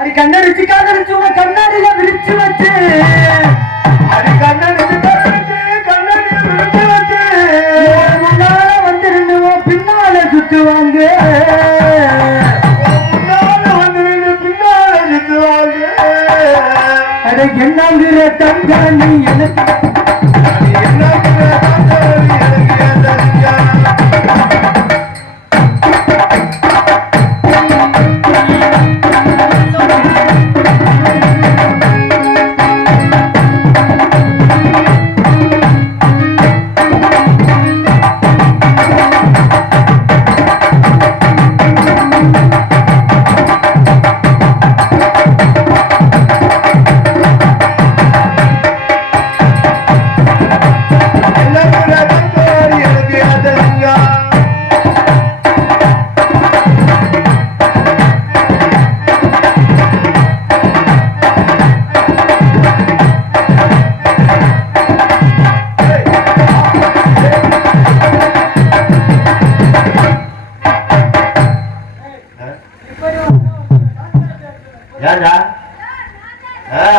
அது கண்ணடிச்சு காதடிச்சு உங்க கண்ணாடியில விரிச்சு வச்சு அது கண்ணடிச்சு கண்ணாடியில விரிச்சு வச்சு முன்னால வந்து ரெண்டு பின்னால சுத்துவாங்க அட என்னங்கிற தங்க நீ எனக்கு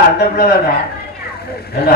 அந்த பிள்ளைதான்டா என்ன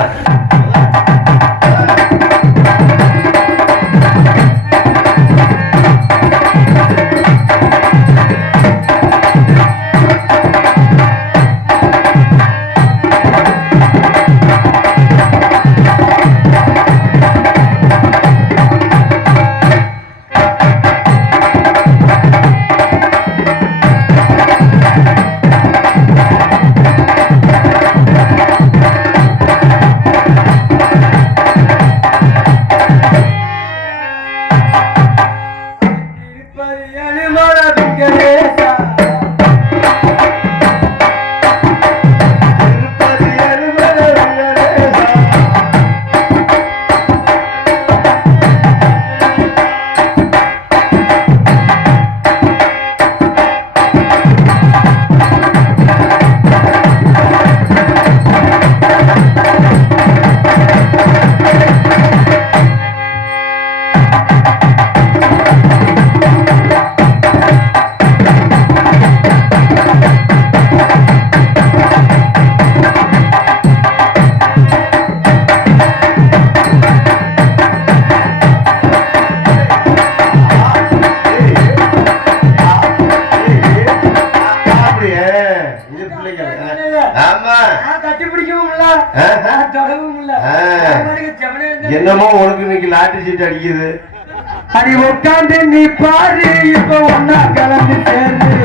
என்னமோ உனக்கு இன்னைக்கு லாட்டரி சீட் அடிக்குது அடி உட்காந்து நீ பாரு இப்ப ஒன்னா கலந்து சேர்ந்து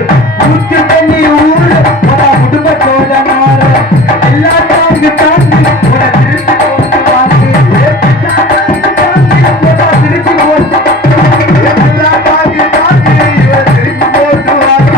ஊத்து தண்ணி ஊரு குடும்பத்தோட மாறு எல்லா தாங்கு தாண்டி திருச்சி போட்டு வாங்க திருச்சி போட்டு எல்லா தாங்கு தாண்டி திருச்சி போட்டு வாங்க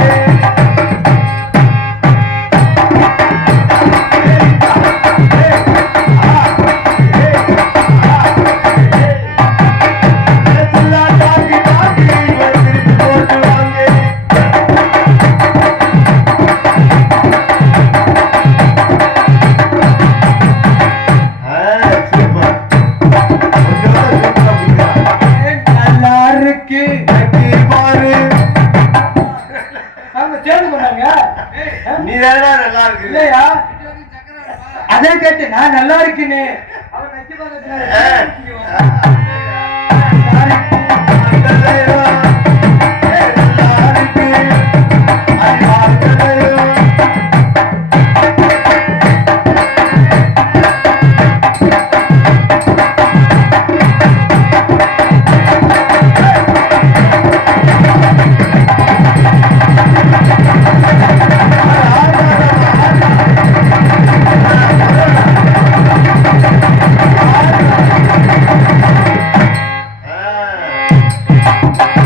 அதே கேட்டு நான் நல்லா இருக்குன்னு Thank you.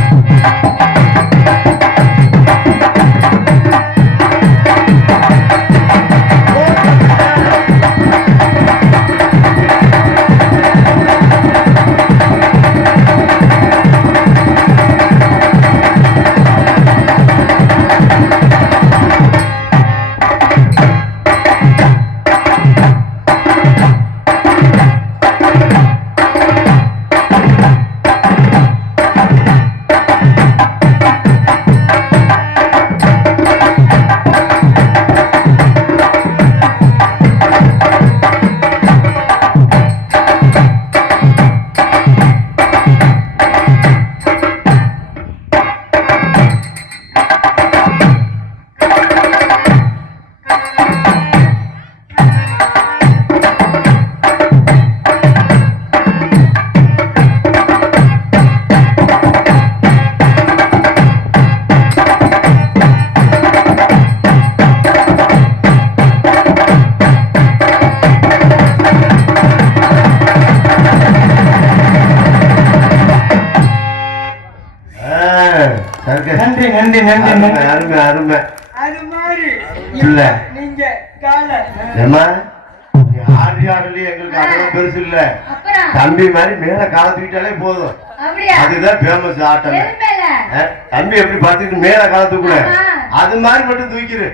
நன்றி நன்றி நன்றி. அருமை அருமை. அது மாதிரி இல்ல நீங்க காலை ஏமா ஆடி ஆடலையே எங்களுக்கு அதெல்லாம் பெருசு இல்ல. தம்பி மாதிரி மேல கால தூக்கிட்டாலே போதும். அதுதான் ஃபேமஸ் ஆட்டம். தம்பி எப்படி பார்த்துட்டு மேல கால தூக்குற அது மாதிரி மட்டும் தூக்கிடு.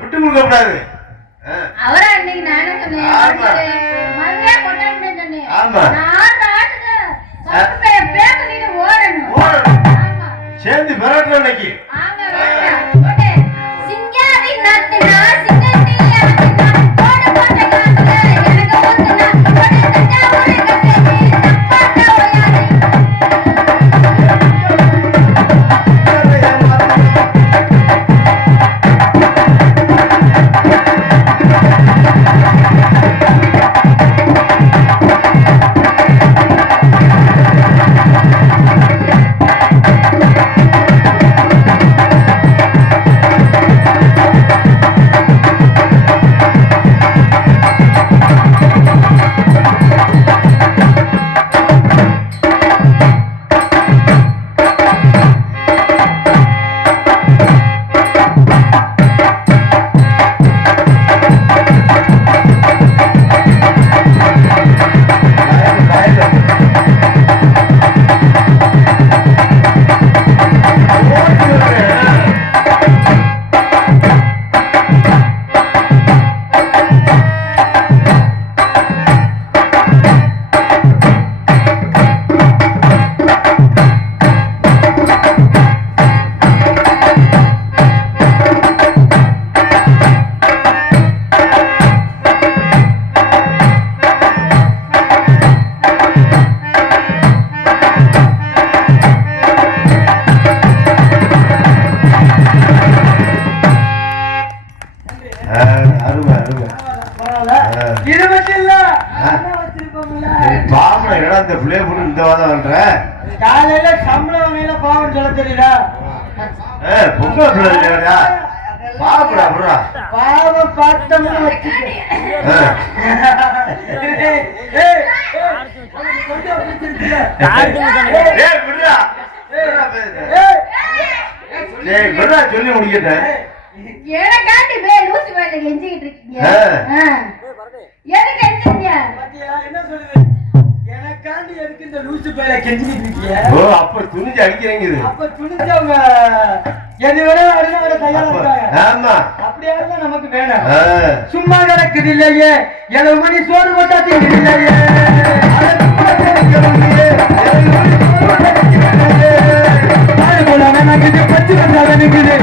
விட்டு கொடுக்க கூடாது. ஆமா சேர்ந்து விரட்டுற அன்னைக்கு காலையில சம்பளம் பாவம் சொல்ல தெரியல. பொங்கல் பிள்ளை பாவப்படா பாவம் பார்த்தோம்னு சொல்லி முடிக்கிட்டேன். என்ன சொல்லுது எனக்காண்டி எதுக்கு இந்த லூசு பேரை கெஞ்சிட்டு இருக்கீங்க? ஓ அப்ப துணிஞ்சு அடிக்கிறீங்க. அப்ப துணிஞ்சவங்க எது வேணா தயாரா இருக்காங்க. ஆமா அப்படியே நமக்கு வேணும். சும்மா கிடக்குது இல்லையே 7 மணி சோறு போட்டா திங்குது இல்லையே. பச்சு வந்தா நிக்குது.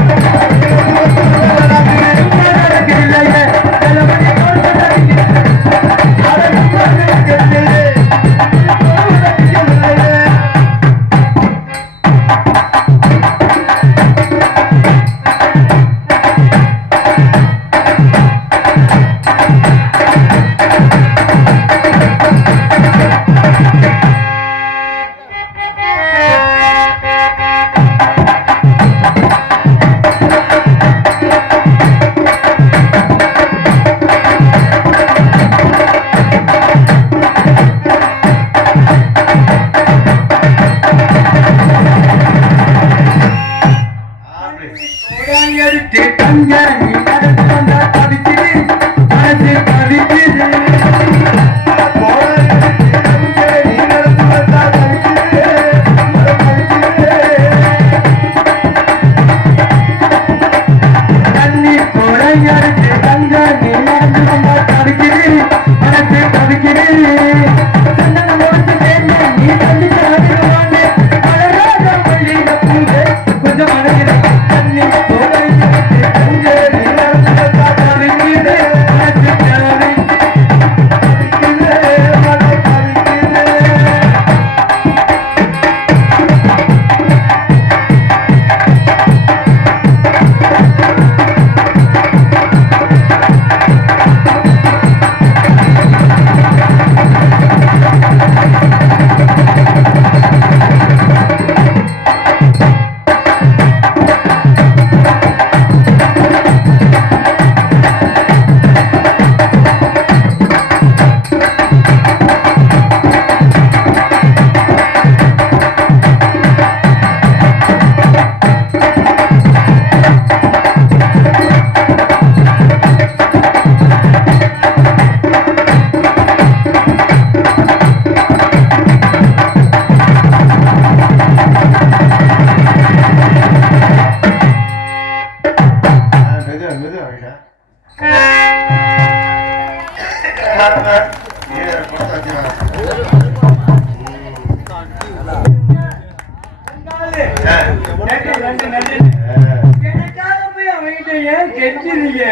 எனக்காக போய் அவன்கிட்ட ஏன் கெஞ்சுறீங்க?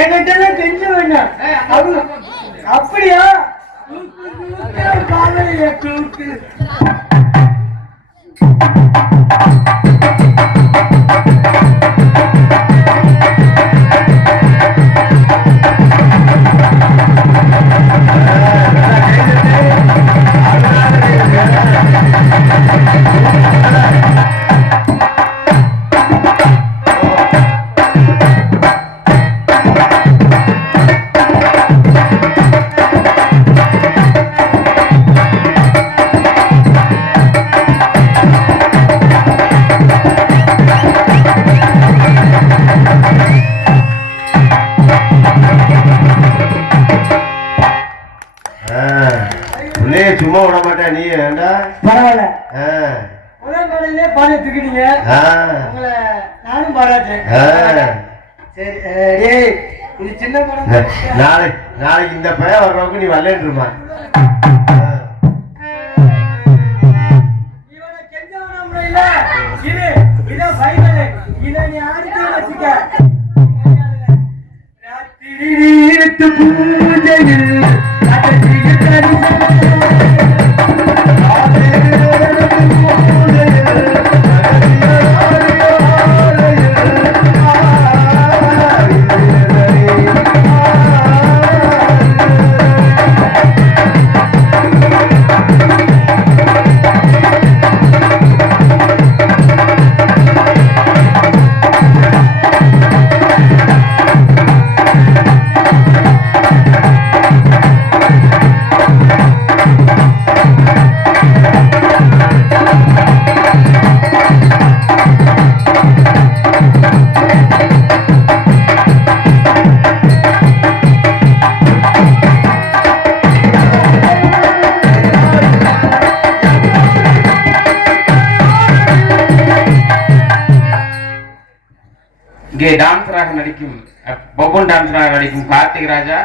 என்கிட்ட எல்லாம் கெஞ்ச வேண்டாம். அப்படியா? காதலிய தூக்கு. சும்மா விட மாட்டேன் நீ ஏண்டா பரவாயில்ல. முதல் மேடையிலே பாடிய தூக்கிட்டீங்க. உங்களை நானும் பாராட்டேன். சரி ஏய், இது சின்ன படம். நாளைக்கு இந்த பையன் வர்றவங்க நீ வரலன்றுமா இவனை கெஞ்சவனா இல்ல. இது இதான் ஃபைனல். இத நீ ஆடிட்டு வச்சுக்க. ராத்திரி நீரத்து பூஜையில் ராத்திரி தரிசனம் இங்கே டான்சராக நடிக்கும் பபுன் டான்சராக நடிக்கும் கார்த்திக் ராஜா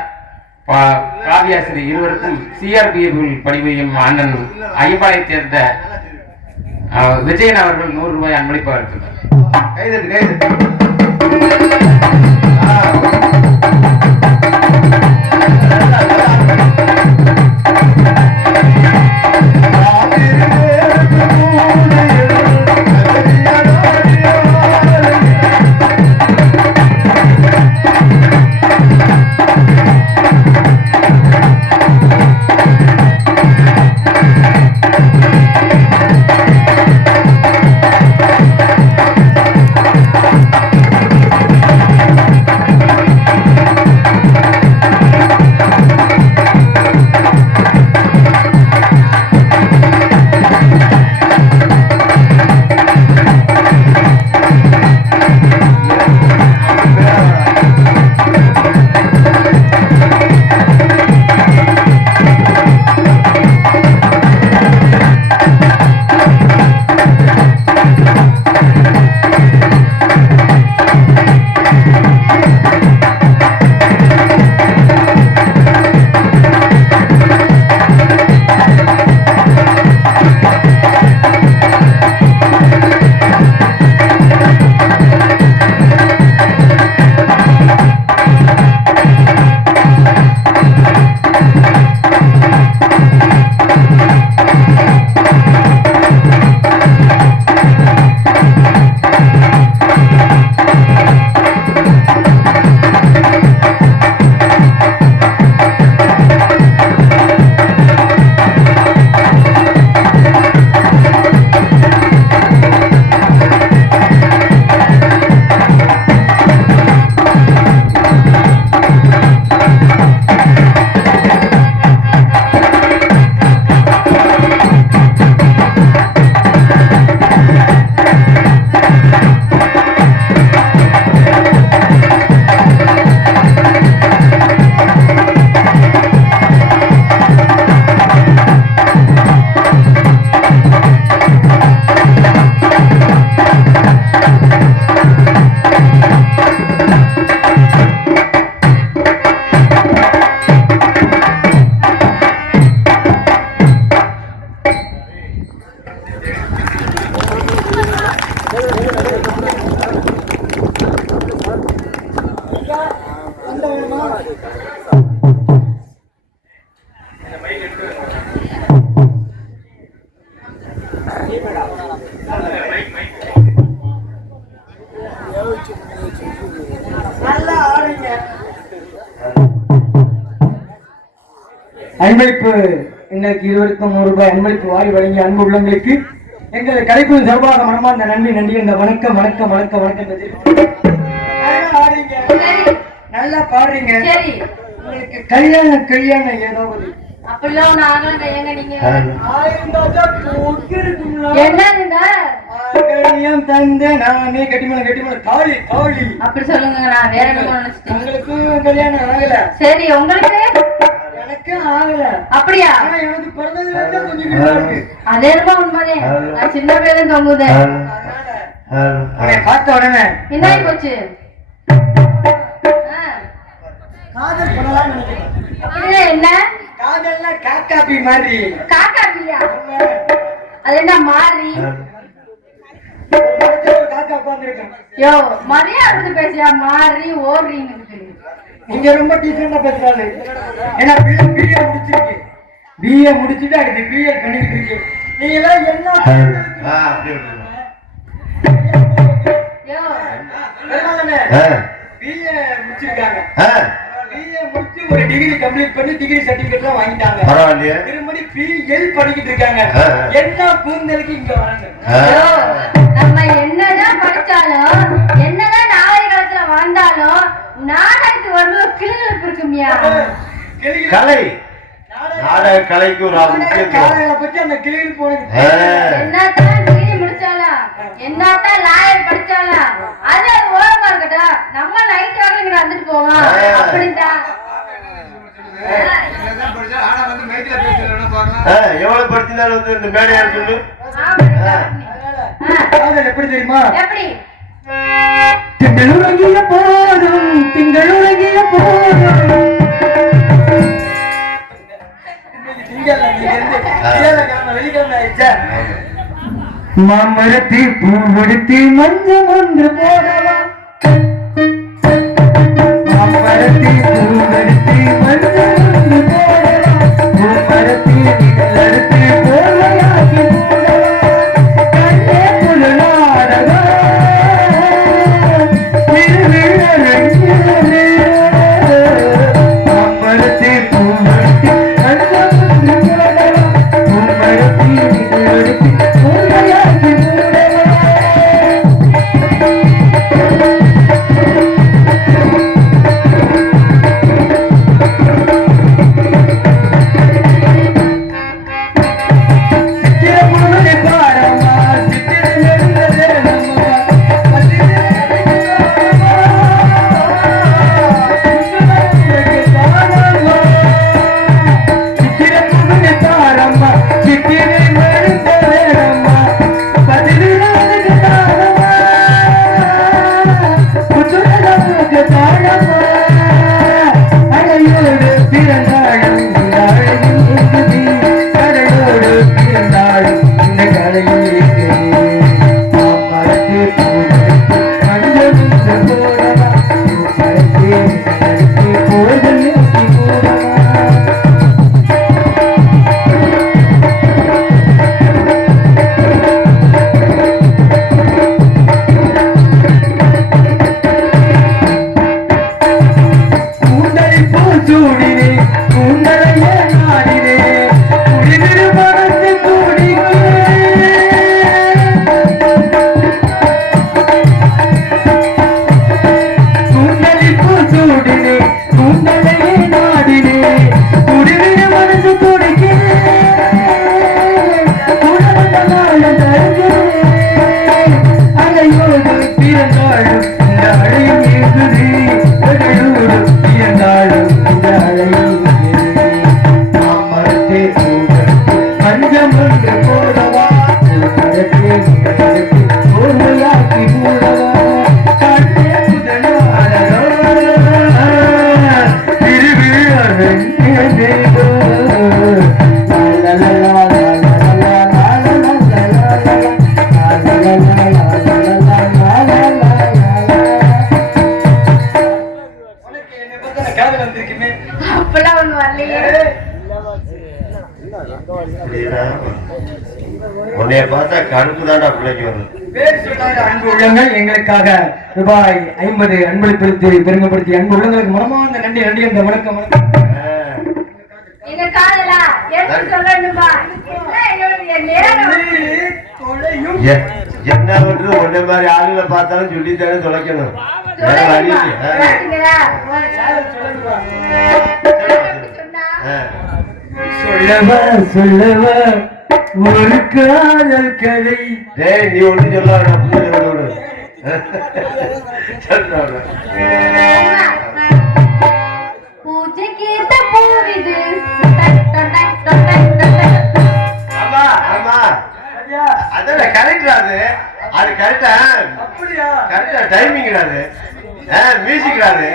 காவியாசிரி இருவருக்கும் சிஆர்பிஎஃப் பணிபுரியும் அண்ணன் ஐயப்பாளையத்தை சேர்ந்த விஜயன் அவர்கள் 100 ரூபாய் அன்பளிப்பாக இருக்கிறார். கைதட்டு அன்பளிப்பு எங்களுக்கு இருவருக்கும் 100 ரூபாய் அன்பளிப்பு வாரி வழங்கிய அன்பு உள்ளங்களுக்கு எங்களை கலைக்குழு சார்பாக மனமார்ந்த நன்றி நன்றி. இந்த வணக்கம் வணக்கம் வணக்கம் வணக்கம். நல்லா பாடுறீங்க. உங்களுக்கு கல்யாணம் ஏதாவது அப்படிலாம் ஒண்ணு ஆகலங்க. ஏங்க நீங்க என்னதுங்க தந்த நானே கட்டிமலை தாலி தாலி அப்படி சொல்லுங்க. நான் வேற என்ன நினைச்சிட்டேன். உங்களுக்கு கல்யாணம் ஆகல. சரி உங்களுக்கு எனக்கு ஆகல. அப்படியா? எனக்கு பிறந்ததுல இருந்து கொஞ்சம் அதே ரொம்ப உண்மைதே. நான் சின்ன பேரும் தொங்குதே. பார்த்த உடனே என்ன போச்சு? காதல் பண்ணலாம் நினைக்கிறேன். அப்படின்னா என்ன? காதல்னா காக்காப்பி மாதிரி. காக்காப்பியா? அது என்ன மாறி? காக்கா உட்கார்ந்துருக்கேன். யோ மரியாதை பேசியா மாறி ஓடுறீங்க. நீங்க ரொம்ப டீச்சரா பேசுறாரு. ஏன்னா பிஏ முடிச்சிருக்கு. பிஏ முடிச்சுட்டு அடுத்து பிஎட் பண்ணிட்டு இருக்கு. நீங்க எல்லாம் என்ன யோ பிஏ முடிச்சிருக்காங்க. பிஏ முடிச்சு ஒரு டிகிரி கம்ப்ளீட் பண்ணி டிகிரி சர்டிபிகேட்லாம் வாங்கிட்டாங்க. பரவாயில்லையே. திரும்பி பிஎல் படிக்கிட்டு இருக்காங்க. என்ன கூந்தலுக்கு இங்க வராங்க. நம்ம என்னதான் படிச்சாலும் என்னதான் நாளைய காலத்துல வாழ்ந்தாலும் நாடகத்துக்கு வரும்போது கிளிகளுக்கு இருக்குமியா. கலை நாடக கலைக்கு ஒரு முக்கியத்துவம். பத்தி அந்த கிளிகள் போனது என்னதான் டிகிரி முடிச்சாலும் என்னதான் லாயர் படிச்சாலும் அது ஓரமா இருக்கட்டும். நம்ம நைட் வரைக்கும் இங்க வந்துட்டு போவோம். அப்படின்தான் எவ்வளவு படிச்சிருந்தாலும் வந்து இந்த மேடையா சொல்லு. எப்படி தெரியுமா? எப்படி? திங்களுறங்கிய போதும் திங்களுறங்கிய போதும் மாமரத்தி பூவெடுத்து மஞ்சள் ஒன்று போடவா. மாமரத்தி பூவெடுத்து மஞ்சள் ஒன்று போடவா. பூமரத்தி நிழலெடுத்து போலையாக்கி போடவா. கண்ணே புது நாடகா திருவிழரங்கிலே. மாமரத்தி பூவெடுத்து மஞ்சள் ஒன்று போடவா. பூமரத்தி நிழலெடுத்து போலையாக்கி போடவா. சித்திரமுனை பாடமா சித்திரம் எழுந்ததே நம்மா. சித்திரமுனை பாடமா சித்திரம் எழுந்ததே நம்மா. பதிலுக்கு தானமா புதுரனுக்கு தானமா. அலையோடு பிறந்தாலும் இந்த அழகில் இருக்குது. கடலோடு பிறந்தாலும் இந்த கலையில் இருக்குது. மாமரத்து பூவெடுத்து மஞ்சள் ஒன்று போடவா. பூமரத்து நிழலெடுத்து போதலையாக்கி போடவா. கூந்தலை பூச்சூடினே கூந்தலையே நாடினே குடிதிரு மனத்து கூடினே. கூந்தலை பூச்சூடினே கூந்தலையே நாடினே குடிதிரு மனத்து கூடினே. குணவந்தனாலும் தருகிறே. அலையோடு பிறந்தாலும் இந்த அழையும் இருக்குது. கடலோடு பிறந்தாலும் இந்த அழையும் இருக்குது. மாமரத்தே பூவெடுத்து மஞ்சள் ஒன்று போடவா. பூமரத்தே நிழலெடுத்து போர்வையாக்கி மூடவா. கண்ணே முதலாளரோ திருவிழரங்கிலே. அப்பெல்லாம் ஒண்ணு வரலையே. உன்னைய பார்த்தா கடுப்பு தாண்டா பிள்ளைக்கு வருது. அன்பு உள்ளங்கள் எங்களுக்காக ரூபாய் 50 அன்பளிப்படுத்தி பெருமைப்படுத்தி அன்பு உள்ளங்களுக்கு மனமார்ந்த நன்றி நன்றி. அந்த வணக்கம் வணக்கம். எங்க காதலா எடுத்து சொல்லணுமா என்ன என்னோட நேரம் என்ன பண்றது ஒன்னே மாதிரி ஆளுங்களை பார்த்தாலும் சொல்லித்தானே தொலைக்கணும். வேற வழி இல்லையே. பாத்தீங்களா? சொல்லவா சொல்லவா ஒரு காதல் கதை. டேய் நீ ஒண்ணு சொல்ல சொல்ல பூஜைக்கு பூவிது. ஆமா ஆமா அதான் கரெக்டா அது கரெக்டா அப்படியா? கரெக்டா டைமிங் அது மியூசிக் அது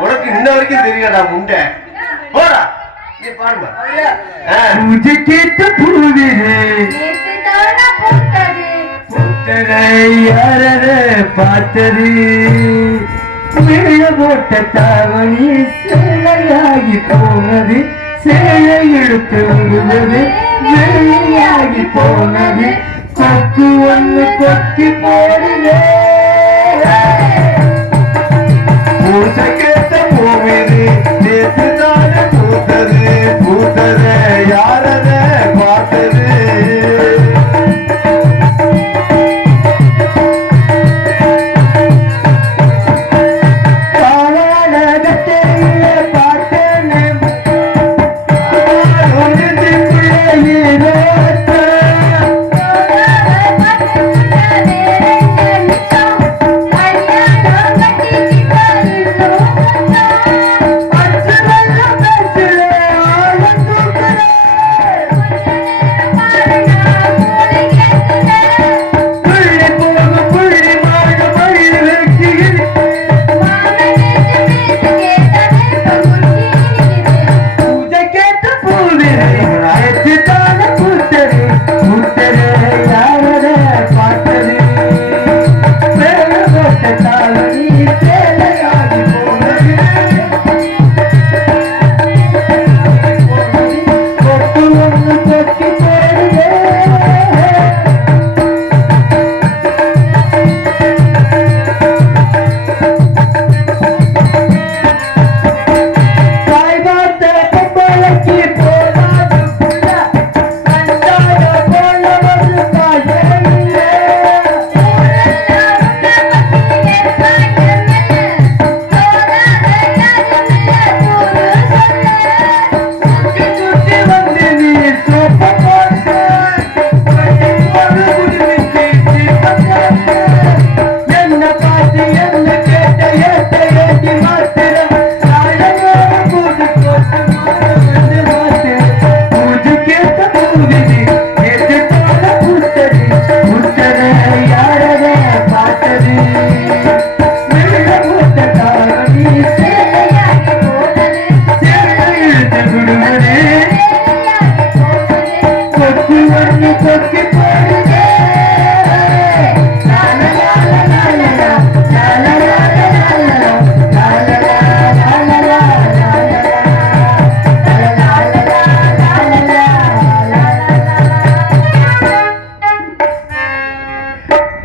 உனக்கு இன்ன வரைக்கும் தெரியலடா முண்டை போடா நீ பாடுமா. பூஜை கேட்ட பூவிது நேத்து தானா பூத்தது. பூத்ததை யாரத பார்த்தது மேல போட்ட தாவணி சேலையாகி போனது சேலை இழுத்து விடுவது வெள்ளையாகி போனது கொக்கு ஒண்ணு கொக்கி போடுது பூசை கேட்ட பூவிது நேற்று தானே பூத்தது பூத்ததை யாரத பார்த்தது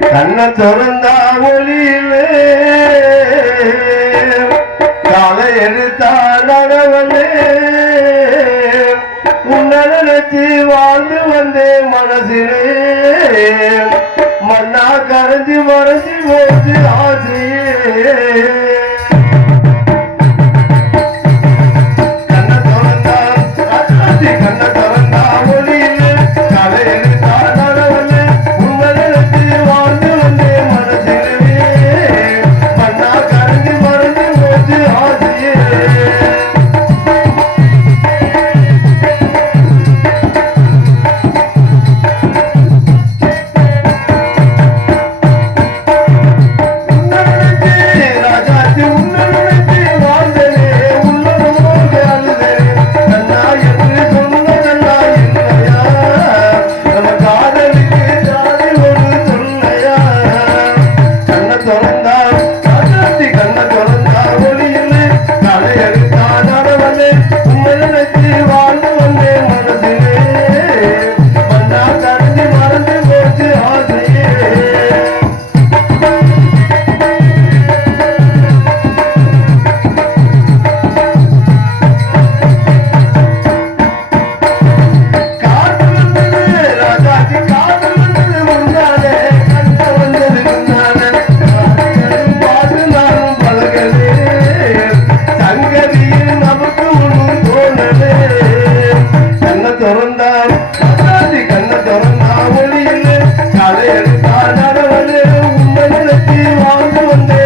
கண்ண திறந்தா ஒளியிலே காலை எடுத்தா நடவனே உன்னை நினைச்சு வாழ்ந்து வந்தேன் மனசிலே மண்ணா கரைஞ்சு மறைஞ்சு போச்சு ஆசையே ராஜா வந்து